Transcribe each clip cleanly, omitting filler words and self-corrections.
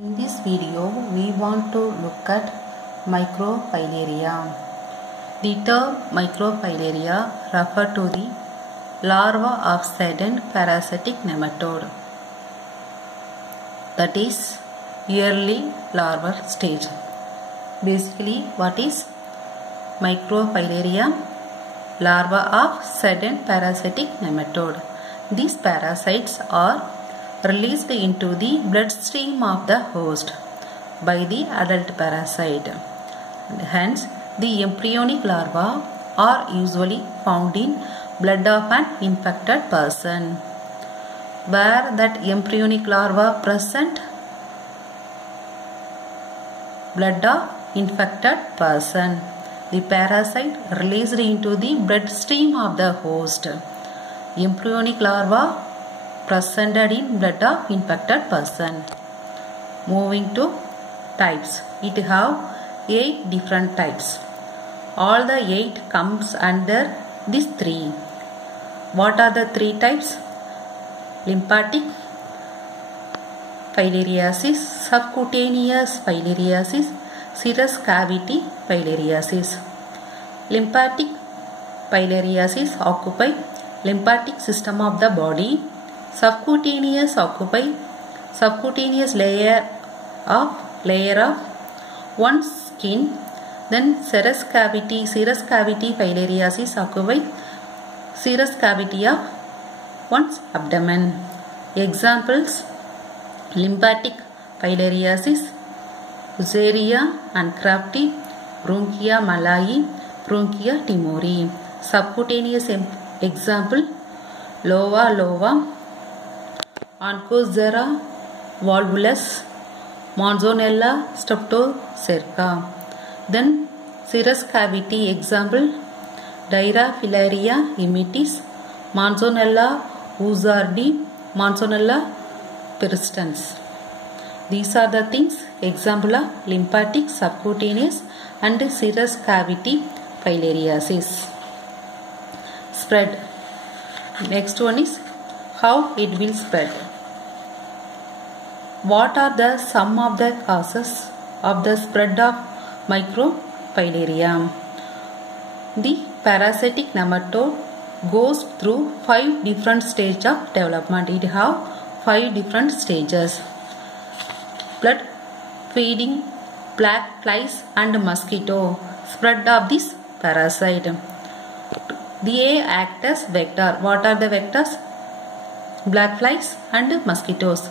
In this video, we want to look at microfilaria. The term microfilaria refers to the larva of certain parasitic nematode, that is, early larval stage. Basically, what is microfilaria? Larva of certain parasitic nematode. These parasites are released into the bloodstream of the host by the adult parasite. Hence, the embryonic larvae are usually found in blood of an infected person. Where that embryonic larva present? Blood of infected person. The parasite released into the bloodstream of the host. Embryonic larva presented in blood of infected person. Moving to types. It have 8 different types. All the 8 comes under these 3. What are the 3 types? Lymphatic filariasis, subcutaneous filariasis, serous cavity filariasis. Lymphatic filariasis occupy lymphatic system of the body. Subcutaneous occupy subcutaneous layer of one skin. Then serous cavity filariasis occupy serous cavity of one's abdomen. Examples: lymphatic filariasis, Fusarium ancrafti, Bronchia malayi, Bronchia timori. Subcutaneous example: Lova, Onchocerca volvulus, Monzonella streptocerca. Then serous cavity example: Diarrhea immitis, Monzonella uzardi, Monzonella persistens. These are the things, example of lymphatic, subcutaneous and serous cavity filariasis. Spread. Next one is how it will spread. What are the some of the causes of the spread of microfilaria? The parasitic nematode goes through 5 different stages of development. It have 5 different stages. Blood feeding, black flies and mosquito. Spread of this parasite. They act as vector. What are the vectors? Black flies and mosquitoes.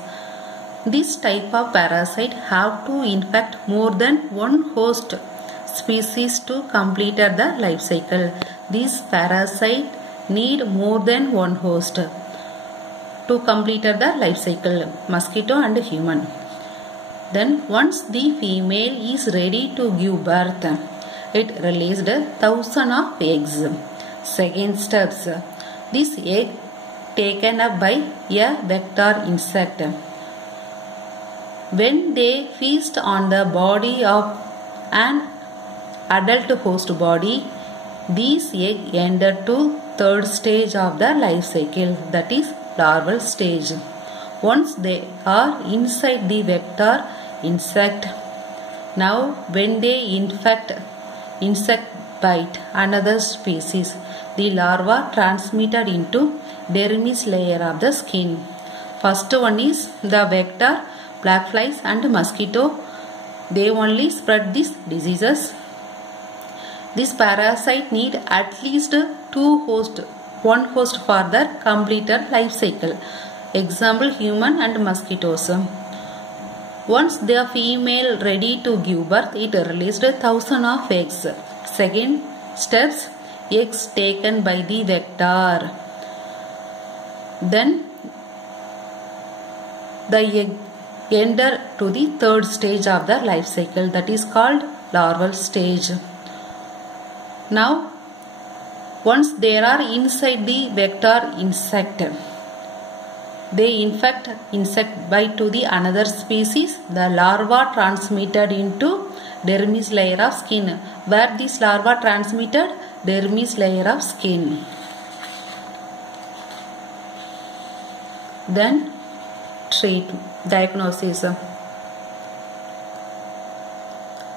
This type of parasite have to infect more than one host species to complete the life cycle. This parasite need more than one host to complete the life cycle, mosquito and human. Then once the female is ready to give birth, it released 1,000 of eggs. Second steps, this egg taken up by a vector insect. When they feast on the body of an adult host body, these eggs enter to third stage of the life cycle, that is larval stage. Once they are inside the vector insect, now when they insect bite another species, the larva transmitted into dermis layer of the skin. First one is the vector, black flies and mosquito. They only spread these diseases. This parasite need at least 2 hosts, one host for their completed life cycle. Example: human and mosquitoes. Once the female ready to give birth, it released 1,000 of eggs. Second steps, eggs taken by the vector. Then the egg enter to the third stage of the life cycle, that is called larval stage. Now once they are inside the vector insect, they infect insect bite to the another species. The larva transmitted into dermis layer of skin. Where this larva transmitted? Dermis layer of skin. Then diagnosis.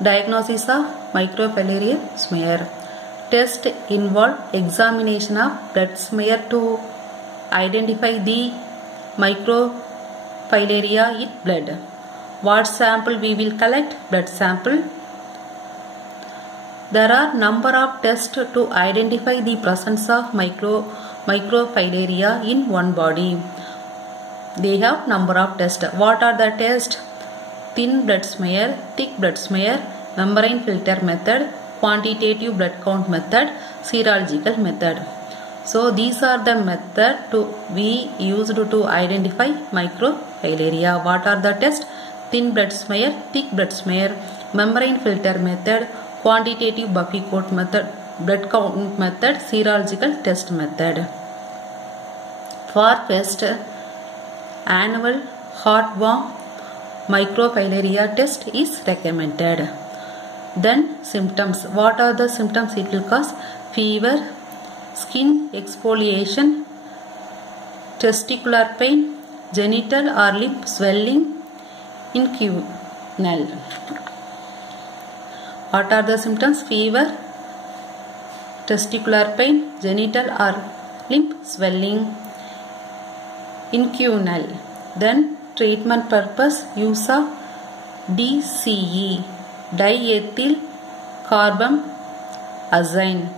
Diagnosis of microfilaria smear. Test involve examination of blood smear to identify the microfilaria in blood. What sample we will collect? Blood sample. There are number of tests to identify the presence of microfilaria in one body. They have number of tests. What are the tests? Thin blood smear, thick blood smear, membrane filter method, quantitative blood count method, serological method. So these are the methods we used to identify microfilaria. What are the tests? Thin blood smear, thick blood smear, membrane filter method, quantitative Buffy coat method, blood count method, serological test method. For first annual heartworm microfilaria test is recommended. Then symptoms. What are the symptoms it will cause? Fever, skin exfoliation, testicular pain, genital or lip swelling, inguinal. What are the symptoms? Fever, testicular pain, genital or lip swelling, inguinal. Then treatment purpose, use of DCE, diethyl carbamazine.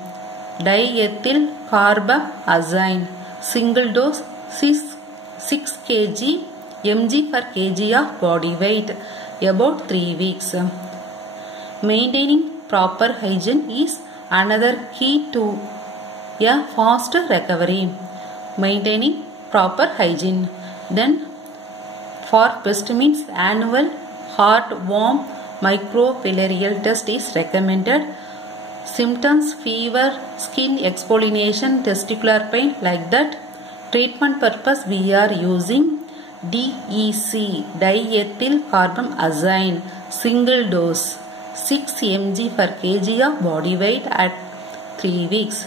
Diethyl carbamazine. Single dose 6 mg per kg of body weight. About 3 weeks. Maintaining proper hygiene is another key to a fast recovery. Maintaining proper hygiene. Then for best means annual heartworm microfilaria test is recommended. Symptoms: fever, skin exfoliation, testicular pain, like that. Treatment purpose we are using DEC, diethyl carbamazine, single dose 6 mg per kg of body weight at 3 weeks.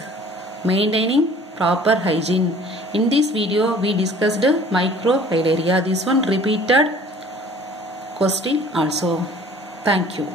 Maintaining proper hygiene. In this video we discussed microfilaria. This one repeated question also. Thank you.